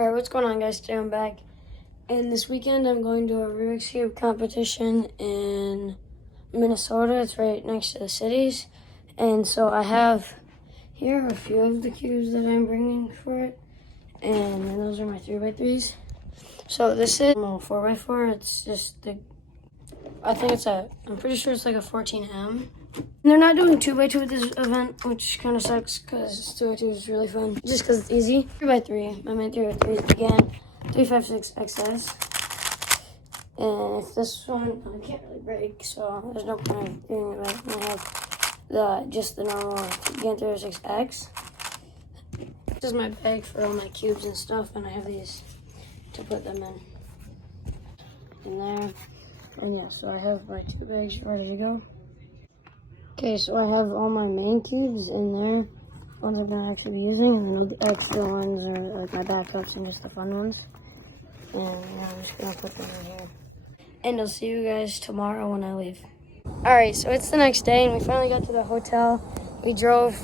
Alright, what's going on, guys? Today I'm back. And this weekend I'm going to a Rubik's Cube competition in Minnesota. It's right next to the cities. And so I have here a few of the cubes that I'm bringing for it. And then those are my 3x3s. So this is a 4x4. It's just I'm pretty sure it's like a 14M. And they're not doing 2x2 at this event, which kind of sucks because 2x2 is really fun. Just because it's easy. 3x3. I meant 3x3 again. 356 XS. And it's this one. I can't really break, so there's no point in doing it right. And I have just the normal again 356X. This is my bag for all my cubes and stuff, and I have these to put them in there. And yeah, so I have my 2 bags ready to go. Okay, so I have all my main cubes in there, ones I'm gonna actually be using, and then all the extra ones are like my backups and just the fun ones. And yeah, I'm just gonna put them in here. And I'll see you guys tomorrow when I leave. Alright, so it's the next day, and we finally got to the hotel. We drove,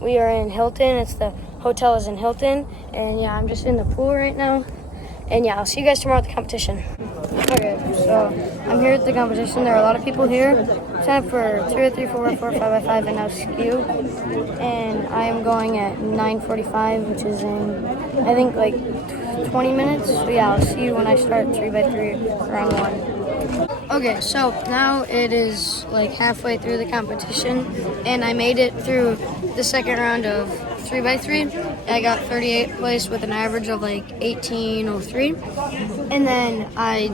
we are in Hilton. The hotel is in Hilton, and yeah, I'm just in the pool right now. And yeah, I'll see you guys tomorrow at the competition. Okay, so I'm here at the competition. There are a lot of people here. Time for 2x3, 4x4, 5x5, and now skew. And I am going at 9:45, which is in, I think, like 20 minutes. So yeah, I'll see you when I start 3x3 round 1. Okay, so now it is like halfway through the competition, and I made it through the second round of 3x3. I got 38th place with an average of like 18:03, and then I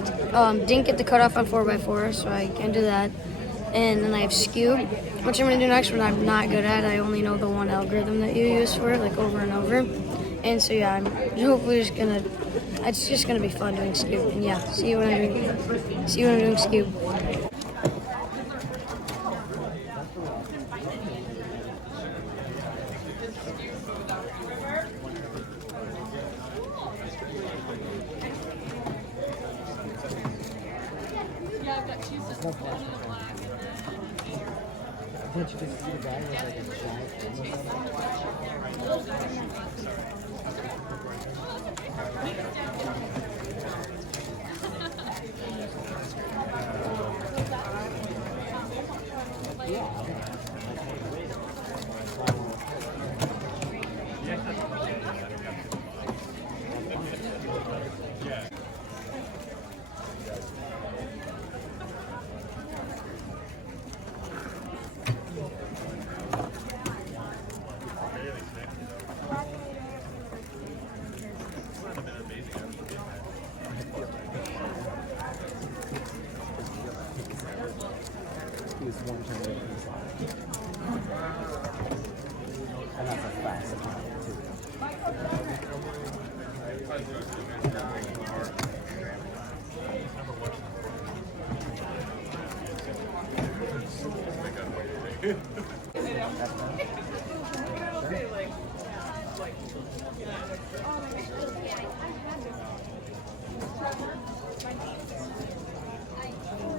didn't get the cutoff on 4x4, so I can't do that. And then I have skew, which I'm gonna do next, but I'm not good at. I only know the one algorithm that you use for it, like over and over. And so yeah, I'm hopefully it's just gonna be fun doing skew. And yeah, see you when I'm doing skew. Yeah, I've got 2 systems, one in the black and then Can't you just see the guy with like a giant He was one turn away from his line. And that's a fast attack, too.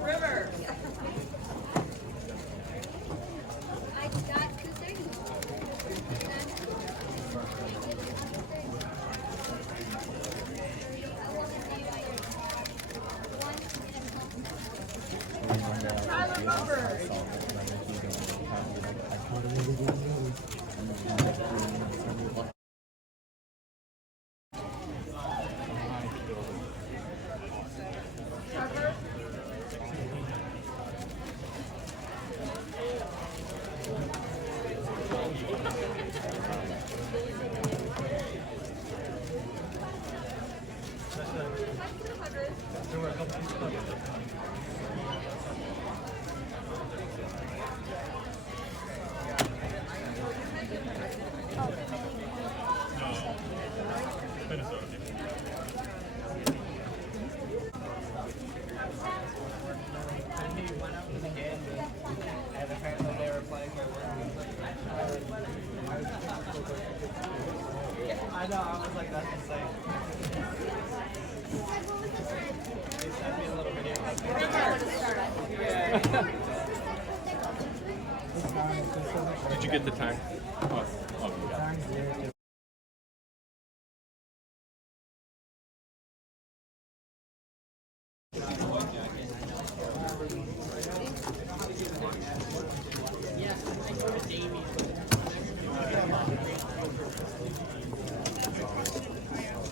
River. I know, I was like, that's insane. They sent me a little video. Did you get the time? Oh, oh, yeah.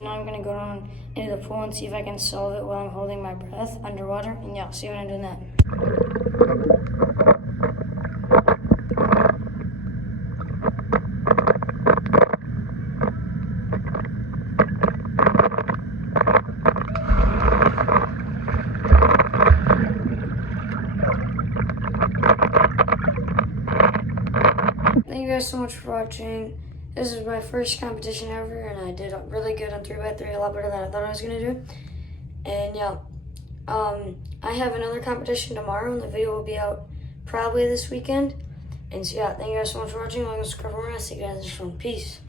Now I'm gonna go down into the pool and see if I can solve it while I'm holding my breath underwater. And yeah, I'll see what I'm doing that. Thank you guys so much for watching. This is my first competition ever, and I did really good on 3x3, a lot better than I thought I was gonna do. And yeah, I have another competition tomorrow, and the video will be out probably this weekend. And so yeah, thank you guys so much for watching. Like and subscribe for more. I'll see you guys next one. Peace.